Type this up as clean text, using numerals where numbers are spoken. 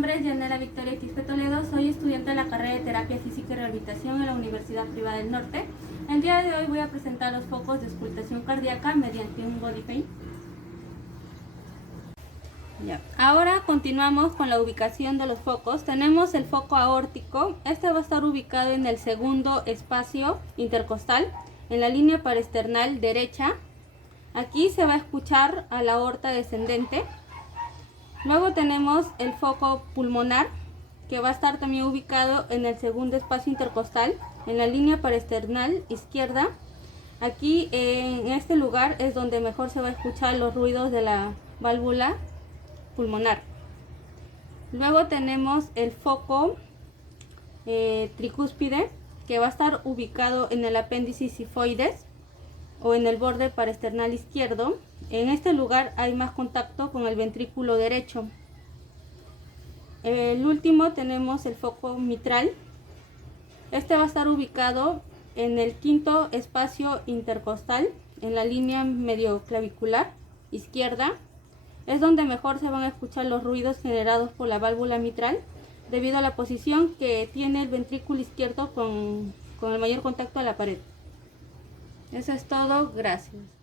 nombre es Yanela Victoria Quispe Toledo, soy estudiante de la carrera de Terapia Física y Rehabilitación en la Universidad Privada del Norte. El día de hoy voy a presentar los focos de auscultación cardíaca mediante un body paint. Ahora continuamos con la ubicación de los focos. Tenemos el foco aórtico. Este va a estar ubicado en el segundo espacio intercostal, en la línea paraesternal derecha. Aquí se va a escuchar a la aorta descendente. Luego tenemos el foco pulmonar, que va a estar también ubicado en el segundo espacio intercostal, en la línea paraesternal izquierda. Aquí en este lugar es donde mejor se va a escuchar los ruidos de la válvula pulmonar. Luego tenemos el foco tricúspide, que va a estar ubicado en el apéndice sifoides o en el borde paraesternal izquierdo. En este lugar hay más contacto con el ventrículo derecho. El último tenemos el foco mitral. Este va a estar ubicado en el quinto espacio intercostal, en la línea medioclavicular izquierda. Es donde mejor se van a escuchar los ruidos generados por la válvula mitral, debido a la posición que tiene el ventrículo izquierdo con el mayor contacto a la pared. Eso es todo, gracias.